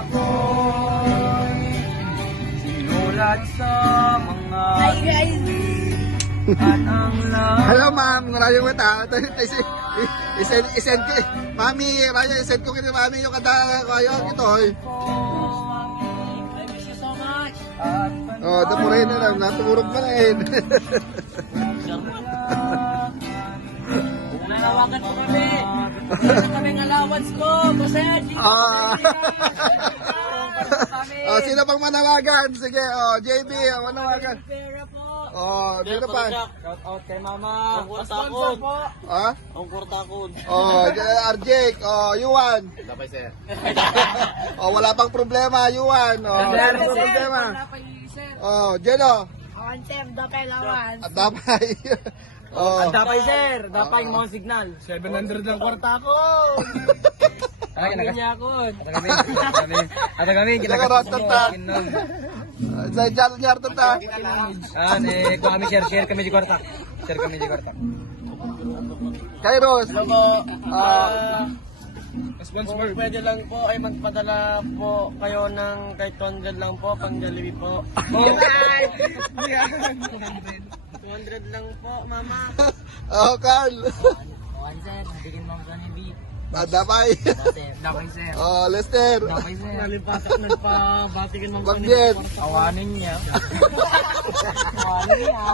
ako'y sinulat sa mga at ang lahat. Hello ma'am, maraming mata. Isend ko. Mami, Raya, isend ko kini mami yung kanta ko ayo ito. I miss you so much. At Oh, damo rin na lang, naturog pa rin. kung nanawagan po kami, wala kami ng allowance ko. Kasi, Ah. Oh, sino pang manawagan? Sige, oh, JB, ang manawagan. pera po. Oh, dito pa. Shout out kay mama. Ang sponsor po. Ha? Ang kurtakod. Oh, RJ, oh, Yuan. Dabay sir. Oh, wala pang problema, Yuan. Oh, wala pang problema. Oh, Jeno. Awan sir, dapay lawan. At Dapay. Oh. Dapay sir. Dapay mo signal. 700 ng kwarta ko. Ay, niya ako. Ata kami, kita Nakarotan ta. Sa channel niya ito ta. kami share kami di kwarta. Share kami di kwarta. Kairos. Hello po. Sponsor. Kung pwede lang po ay magpadala po kayo ng kahit 200 lang po, pang Jollibee po. 200 lang po, mama. Oh, Carl. Awan sir, bigyan mo ang Jollibee. Dapay. Dapay sir. Oh, Lester. Dapay sir. Nagpabatikin mo Bagnet. Awanin niya. Awanin niya.